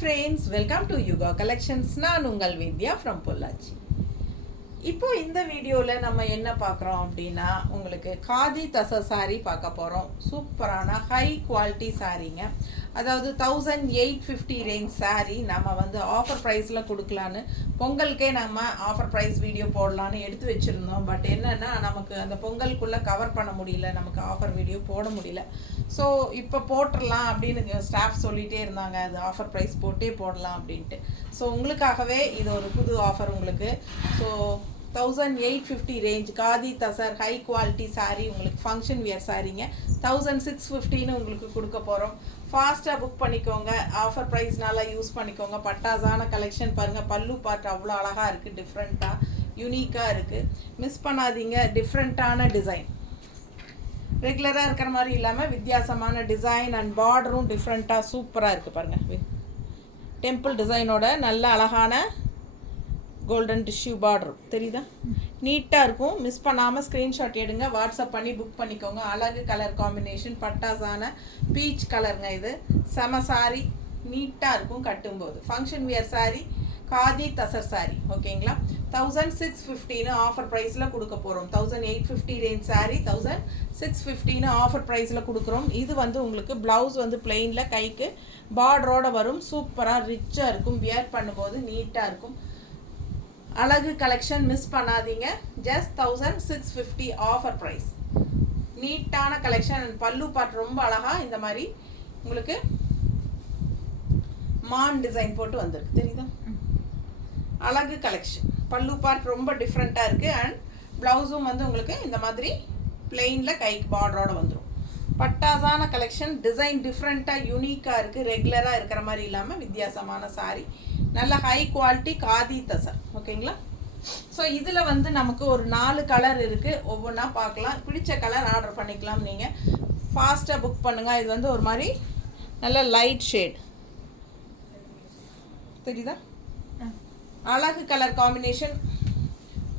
friends, welcome to Yuga Collections. நான் உங்கள் வித்யா from Pollachi. இப்போ இந்த வீடியோவில் நம்ம என்ன பார்க்குறோம் அப்படின்னா உங்களுக்கு காதி தச சாரீ பார்க்க போகிறோம். சூப்பரான ஹை குவாலிட்டி சாரீங்க. அதாவது 1850 ரேஞ்ச் சாரீ நம்ம வந்து ஆஃபர் ப்ரைஸில் கொடுக்கலான்னு பொங்கலுக்கே நம்ம ஆஃபர் ப்ரைஸ் வீடியோ போடலான்னு எடுத்து வச்சுருந்தோம். பட் என்னென்னா நமக்கு அந்த பொங்கலுக்குள்ளே கவர் பண்ண முடியல, நமக்கு ஆஃபர் வீடியோ போட முடியல. ஸோ இப்போ போட்டுடலாம் அப்படின்னு ஸ்டாஃப் சொல்லிகிட்டே இருந்தாங்க, அது ஆஃபர் ப்ரைஸ் போட்டே போடலாம் அப்படின்ட்டு. ஸோ உங்களுக்காகவே இது ஒரு புது ஆஃபர் உங்களுக்கு. So 1850 range khadi tussar high quality sari உங்களுக்கு ஃபங்க்ஷன் வியர் சாரீங்க 1650ன்னு உங்களுக்கு கொடுக்க போகிறோம். ஃபாஸ்ட்டாக புக் பண்ணிக்கோங்க, ஆஃபர் ப்ரைஸ்னால யூஸ் பண்ணிக்கோங்க. பட்டாசான கலெக்ஷன் பாருங்கள், பல்லு பார்ட் அவ்வளோ அழகாக இருக்குது, டிஃப்ரெண்ட்டாக யூனிக்காக இருக்குது, மிஸ் பண்ணாதீங்க. டிஃப்ரெண்ட்டான டிசைன், ரெகுலராக இருக்கிற மாதிரி இல்லாமல் வித்தியாசமான டிசைன் அண்ட் பார்டரும் டிஃப்ரெண்ட்டாக சூப்பராக இருக்குது பாருங்கள். டெம்பிள் டிசைனோட நல்ல அழகான கோல்டன் டிஷ்யூ பார்டர் தெரியுதா, நீட்டாக இருக்கும். மிஸ் பண்ணாமல் ஸ்க்ரீன்ஷாட் எடுங்க, வாட்ஸ்அப் பண்ணி புக் பண்ணிக்கோங்க. அழகு கலர் காம்பினேஷன், பட்டாசான பீச் கலருங்க. இது செம சாரி, நீட்டாக இருக்கும் கட்டும்போது. ஃபங்க்ஷன் வியர் சாரீ, காதி தசர் சாரீ, ஓகேங்களா. 1650ன்னு ஆஃபர் ப்ரைஸில் கொடுக்க போகிறோம். 1850 ரேஞ்ச் சாரீ 1650ன்னு ஆஃபர் ப்ரைஸில் கொடுக்குறோம். இது வந்து உங்களுக்கு ப்ளவுஸ் வந்து பிளெயினில் கைக்கு பார்டரோடு வரும். சூப்பராக ரிச்சாக இருக்கும், வியர் பண்ணும்போது நீட்டாக இருக்கும். அழகு கலெக்ஷன் மிஸ் பண்ணாதீங்க. Just 1650 offer price. நீட்டான கலெக்ஷன். பல்லு பார்ட் ரொம்ப அழகாக இந்த மாதிரி உங்களுக்கு மான் டிசைன் போட்டு வந்திருக்கு தெரியுதா. அழகு கலெக்ஷன். பல்லு பார்ட் ரொம்ப டிஃப்ரெண்ட்டாக இருக்குது. அண்ட் ப்ளவுஸும் வந்து உங்களுக்கு இந்த மாதிரி பிளெயினில் கைக்கு பார்டரோடு வந்துடும். பட்டாசான கலெக்ஷன், டிசைன் டிஃப்ரெண்ட்டாக யூனிக்காக இருக்குது, ரெகுலராக இருக்கிற மாதிரி இல்லாமல் வித்தியாசமான சாரீ, நல்ல ஹை குவாலிட்டி காதி தசர், ஓகேங்களா. ஸோ இதில் வந்து நமக்கு ஒரு 4 கலர் இருக்குது, ஒவ்வொன்றா பார்க்கலாம். பிடிச்ச கலர் ஆர்டர் பண்ணிக்கலாம் நீங்கள். ஃபாஸ்ட்டாக புக் பண்ணுங்கள். இது வந்து ஒரு மாதிரி நல்ல லைட் ஷேட் தெரியுதா, அழகு கலர் காம்பினேஷன்.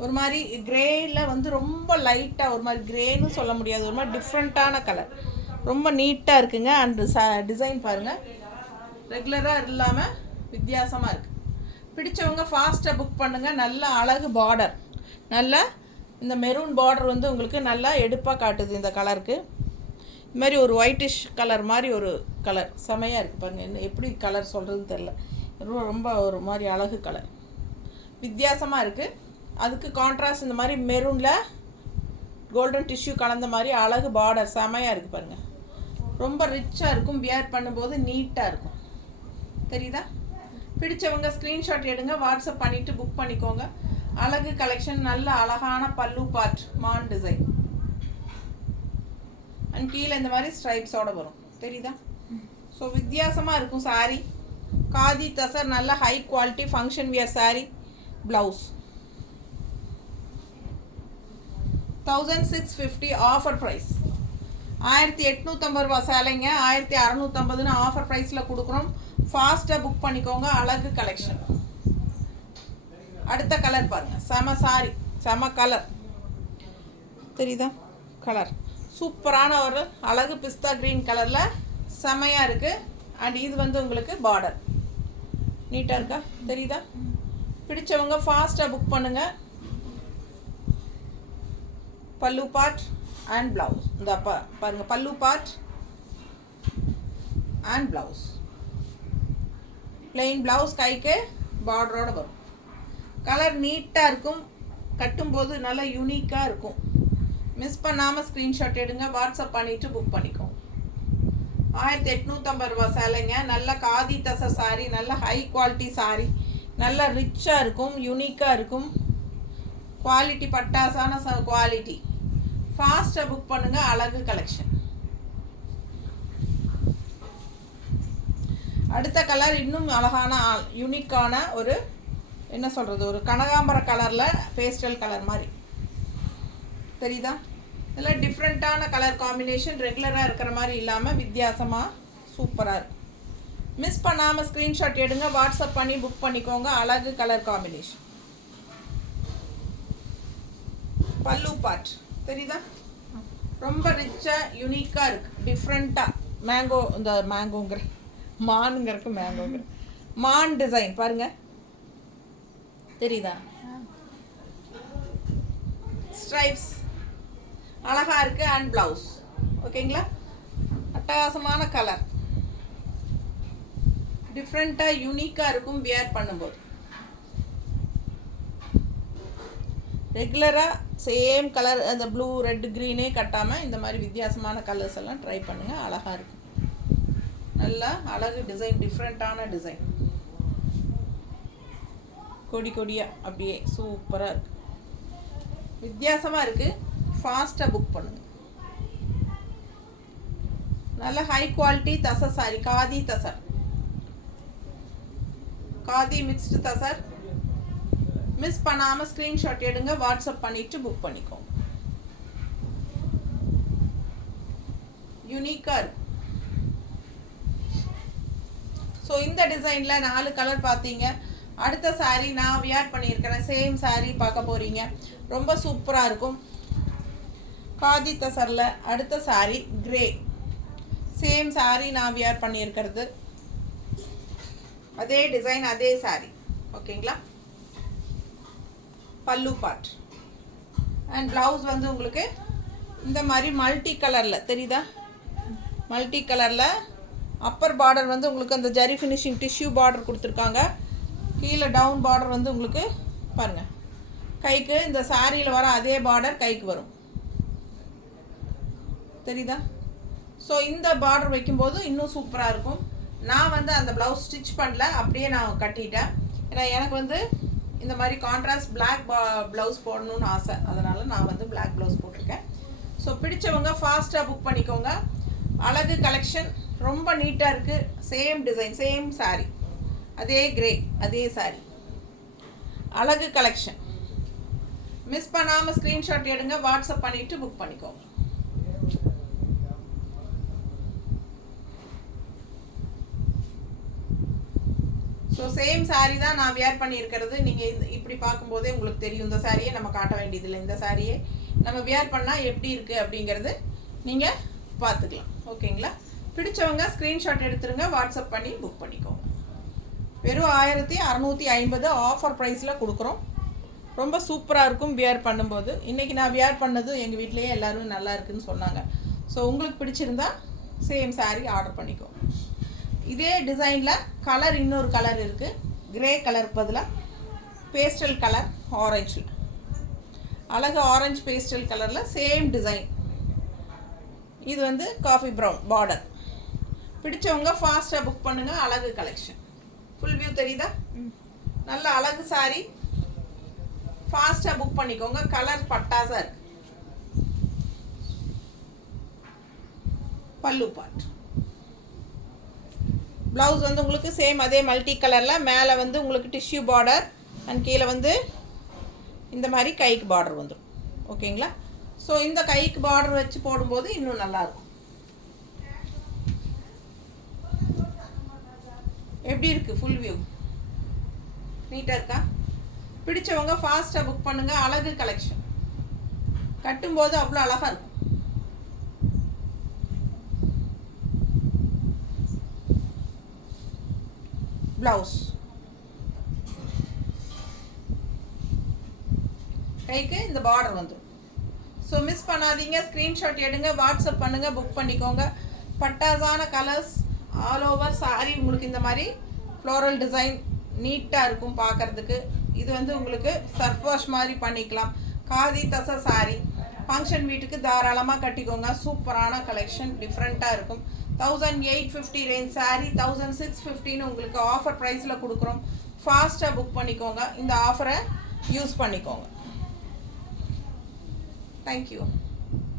ஒரு மாதிரி கிரேயில் வந்து ரொம்ப லைட்டாக, ஒரு மாதிரி கிரேன்னு சொல்ல முடியாது, ஒரு மாதிரி டிஃப்ரெண்ட்டான கலர், ரொம்ப நீட்டாக இருக்குங்க. அண்ட் டிசைன் பாருங்கள், ரெகுலராக இல்லாமல் வித்தியாசமாக இருக்குது. பிடிச்சவங்க ஃபாஸ்ட்டாக புக் பண்ணுங்கள். நல்ல அழகு பார்டர், நல்ல இந்த மெரூன் பார்டர் வந்து உங்களுக்கு நல்லா எடுப்பாக காட்டுது இந்த கலருக்கு. இது மாதிரி ஒரு ஒயிட்டிஷ் கலர் மாதிரி ஒரு கலர் செமையாக இருக்குது பாருங்கள். என்ன எப்படி கலர் சொல்கிறதுன்னு தெரில, ரொம்ப ஒரு மாதிரி அழகு கலர், வித்தியாசமாக இருக்குது. அதுக்கு கான்ட்ராஸ்ட் இந்த மாதிரி மெரூனில் கோல்டன் டிஷ்யூ கலந்த மாதிரி அழகு பார்டர் செமையாக இருக்குது பாருங்கள். ரொம்ப ரிச்சாக இருக்கும், வியர் பண்ணும்போது நீட்டாக இருக்கும் தெரியுதா. பிடிச்சவங்க ஸ்க்ரீன்ஷாட் எடுங்க, வாட்ஸ்அப் பண்ணிவிட்டு புக் பண்ணிக்கோங்க. அழகு கலெக்ஷன், நல்ல அழகான பல்லு பார்ட் மான் டிசைன் அண்ட் கீழே இந்த மாதிரி ஸ்ட்ரைப்ஸோடு வரும் தெரியுதா. ஸோ வித்தியாசமாக இருக்கும் சாரீ. காதி தசர் நல்ல high quality function wear sari. Blouse 1650 offer price. 1850 ரூபா சேலைங்க 1650ன்னு ஆஃபர் ப்ரைஸில் கொடுக்குறோம். ஃபாஸ்ட்டாக புக் பண்ணிக்கோங்க. அழகு கலெக்ஷன். அடுத்த கலர் பாருங்கள், செம சாரி, செம கலர் தெரியுதா. கலர் சூப்பரான ஒரு அழகு பிஸ்தா க்ரீன் கலரில் செமையாக இருக்குது. அண்ட் இது வந்து உங்களுக்கு பார்டர் நீட்டாக இருக்கா தெரியுதா. பிடிச்சவங்க ஃபாஸ்ட்டாக புக் பண்ணுங்கள். பல்லு பார்ட் அண்ட் ப்ளவுஸ், இந்த பாருங்கள், பல்லு part and blouse, plain blouse கைக்கு பார்டரோடு வரும். கலர் நீட்டாக இருக்கும், கட்டும்போது நல்லா யூனிக்காக இருக்கும். மிஸ் பண்ணாமல் ஸ்க்ரீன்ஷாட் எடுங்க, வாட்ஸ்அப் பண்ணிவிட்டு புக் பண்ணிக்கோங்க. 1850 ரூபா சேலைங்க. நல்ல காதி தச சாரீ, நல்ல ஹை குவாலிட்டி சாரீ, நல்லா ரிச்சாக இருக்கும், யூனிக்காக இருக்கும். குவாலிட்டி பட்டாசான குவாலிட்டி. ஃபாஸ்ட்டாக புக் பண்ணுங்கள். அழகு கலெக்ஷன். அடுத்த கலர் இன்னும் அழகான யூனிக்கான ஒரு என்ன சொல்கிறது, ஒரு கனகாம்பர கலரில் பேஸ்டல் கலர் மாதிரி தெரியுதா. இதெல்லாம் டிஃப்ரெண்ட்டான கலர் காம்பினேஷன், ரெகுலராக இருக்கிற மாதிரி இல்லாமல் வித்தியாசமாக சூப்பராக இருக்கும். மிஸ் பண்ணாமல் ஸ்க்ரீன்ஷாட் எடுங்க, வாட்ஸ்அப் பண்ணி புக் பண்ணிக்கோங்க. அழகு கலர் காம்பினேஷன். பல்லு பார்ட் தெரியுதா, ரொம்ப ரிச்சாக யூனிக்காக இருக்குது, டிஃப்ரெண்ட்டாக. மேங்கோ, இந்த மேங்கோங்கிற மானுங்கிறதுக்கு மேங்கோங்கிற மான் டிசைன் பாருங்க, தெரியுதா? ஸ்ட்ரைப்ஸ் அழகாக இருக்குது. அண்ட் ப்ளவுஸ் ஓகேங்களா, அட்டகாசமான கலர், டிஃப்ரெண்ட்டாக யூனிக்காக இருக்கும் வியர் பண்ணும்போது. ரெகுலராக சேம் கலர் அந்த ப்ளூ ரெட் க்ரீனே கட்டாமல் இந்த மாதிரி வித்தியாசமான கலர்ஸ் எல்லாம் ட்ரை பண்ணுங்கள். அழகாக இருக்கும். நல்லா அழகு டிசைன், டிஃப்ரெண்ட்டான டிசைன், கொடி கொடியாக அப்படியே சூப்பராக இருக்குது, வித்தியாசமாக இருக்குது. ஃபாஸ்ட்டாக புக் பண்ணுங்கள். நல்ல high quality tussar sorry, khadi tussar, khadi mixed tussar. Miss பண்ணாமல் ஸ்க்ரீன்ஷாட் எடுங்க, வாட்ஸ்அப் பண்ணிவிட்டு புக் பண்ணிக்கோங்க. யூனிக்காக இருக்கும். ஸோ இந்த டிசைனில் 4 கலர் பார்த்தீங்க. அடுத்த சாரீ நான் வியர் பண்ணியிருக்கிறேன். சேம் சாரீ பார்க்க போகிறீங்க. ரொம்ப சூப்பராக இருக்கும். காதி தசரில் அடுத்த சாரீ கிரே. சேம் சாரீ நான் வியர் பண்ணியிருக்கிறது. அதே டிசைன், அதே சாரீ. ஓகேங்களா? பல்லு பார்ட் அண்ட் ப்ளவுஸ் வந்து உங்களுக்கு இந்த மாதிரி மல்டி கலரில் தெரியுதா? மல்டி கலரில் அப்பர் பார்டர் வந்து உங்களுக்கு அந்த ஜரி ஃபினிஷிங் டிஷ்யூ பார்டர் கொடுத்துருக்காங்க. கீழே டவுன் பார்டர் வந்து உங்களுக்கு பாருங்கள், கைக்கு இந்த சாரியில் வர அதே பார்டர் கைக்கு வரும். தெரியுதா? ஸோ இந்த பார்டர் வைக்கும்போது இன்னும் சூப்பராக இருக்கும். நான் வந்து அந்த ப்ளவுஸ் ஸ்டிச் பண்ணல, அப்படியே நான் கட்டிட்டேன். ஏன்னா எனக்கு வந்து இந்த மாதிரி கான்ட்ராஸ்ட் பிளாக் ப்ளவுஸ் போடணும்னு ஆசை. அதனால் நான் வந்து பிளாக் ப்ளவுஸ் போட்டிருக்கேன். ஸோ பிடிச்சவங்க ஃபாஸ்ட்டாக புக் பண்ணிக்கோங்க. அழகு கலெக்ஷன் ரொம்ப நீட்டாக இருக்குது. சேம் டிசைன், சேம் சாரீ, அதே கிரே, அதே சாரீ. அழகு கலெக்ஷன் மிஸ் பண்ணாமல் ஸ்க்ரீன்ஷாட் எடுங்க, வாட்ஸ்அப் பண்ணிவிட்டு புக் பண்ணிக்கோங்க. ஸோ சேம் சாரீ தான் நான் வியர் பண்ணியிருக்கிறது. நீங்கள் இப்படி பார்க்கும்போதே உங்களுக்கு தெரியும். இந்த சாரியை நம்ம காட்ட வேண்டியதில்லை. இந்த சாரியை நம்ம வியர் பண்ணால் எப்படி இருக்குது அப்படிங்கிறது நீங்கள் பார்த்துக்கலாம். ஓகேங்களா? பிடிச்சவங்க ஸ்க்ரீன்ஷாட் எடுத்துருங்க, வாட்ஸ்அப் பண்ணி புக் பண்ணிக்கோங்க. வெறும் 1650 ஆஃபர் ப்ரைஸில் கொடுக்குறோம். ரொம்ப சூப்பராக இருக்கும் வியர் பண்ணும்போது. இன்றைக்கி நான் வியர் பண்ணது எங்கள் வீட்லேயே எல்லோரும் நல்லா இருக்குதுன்னு சொன்னாங்க. ஸோ உங்களுக்கு பிடிச்சிருந்தா சேம் சாரீ ஆர்டர் பண்ணிக்கோங்க. இதே டிசைனில் கலர் இன்னொரு கலர் இருக்குது. கிரே கலருக்கு பதிலாக பேஸ்டல் கலர் ஆரஞ்சில், அழகு ஆரஞ்சு பேஸ்டல் கலரில் சேம் டிசைன். இது வந்து காஃபி ப்ரௌன் பார்டர். பிடிச்சவங்க ஃபாஸ்ட்டாக புக் பண்ணுங்கள். அழகு கலெக்ஷன் ஃபுல் வியூ தெரியுதா? நல்ல அழகு சாரீ, ஃபாஸ்ட்டாக புக் பண்ணிக்கோங்க. கலர் பட்டாசாக இருக்குது. பல்லு பார்ட், ப்ளவுஸ் வந்து உங்களுக்கு சேம் அதே மல்டி கலரில், மேலே வந்து உங்களுக்கு டிஷ்யூ பார்டர் அண்ட் கீழே வந்து இந்த மாதிரி கைக்கு பார்டர் வந்துடும். ஓகேங்களா? ஸோ இந்த கைக்கு பார்டர் வச்சு போடும்போது இன்னும் நல்லாயிருக்கும். எப்படி இருக்குது ஃபுல் வியூ? நீட்டாக இருக்கா? பிடிச்சவங்க ஃபாஸ்ட்டாக புக் பண்ணுங்கள். அழகு கலெக்ஷன் கட்டும்போது அவ்வளோ அழகாக இருக்கும். ப்ளவுஸ் கைக்கு இந்த பார்டர் வந்துடும். ஸோ மிஸ் பண்ணாதீங்க, ஸ்க்ரீன்ஷாட் எடுங்க, வாட்ஸ்அப் பண்ணுங்கள், புக் பண்ணிக்கோங்க. பட்டாசான கலர்ஸ் ஆல் ஓவர் சாரி. உங்களுக்கு இந்த மாதிரி ஃப்ளோரல் டிசைன் நீட்டாக இருக்கும் பார்க்குறதுக்கு. இது வந்து உங்களுக்கு சர்ஃப் வாஷ் மாதிரி பண்ணிக்கலாம். காதி தசை சாரி ஃபங்க்ஷன் வீட்டுக்கு தாராளமாக கட்டிக்கோங்க. சூப்பரான கலெக்ஷன், டிஃப்ரெண்ட்டாக இருக்கும். 1850 ரேஞ்ச் சாரீ 1650 உங்களுக்கு ஆஃபர் ப்ரைஸில் கொடுக்குறோம். ஃபாஸ்ட்டாக புக் பண்ணிக்கோங்க. இந்த ஆஃபரை யூஸ் பண்ணிக்கோங்க. தேங்க்யூ.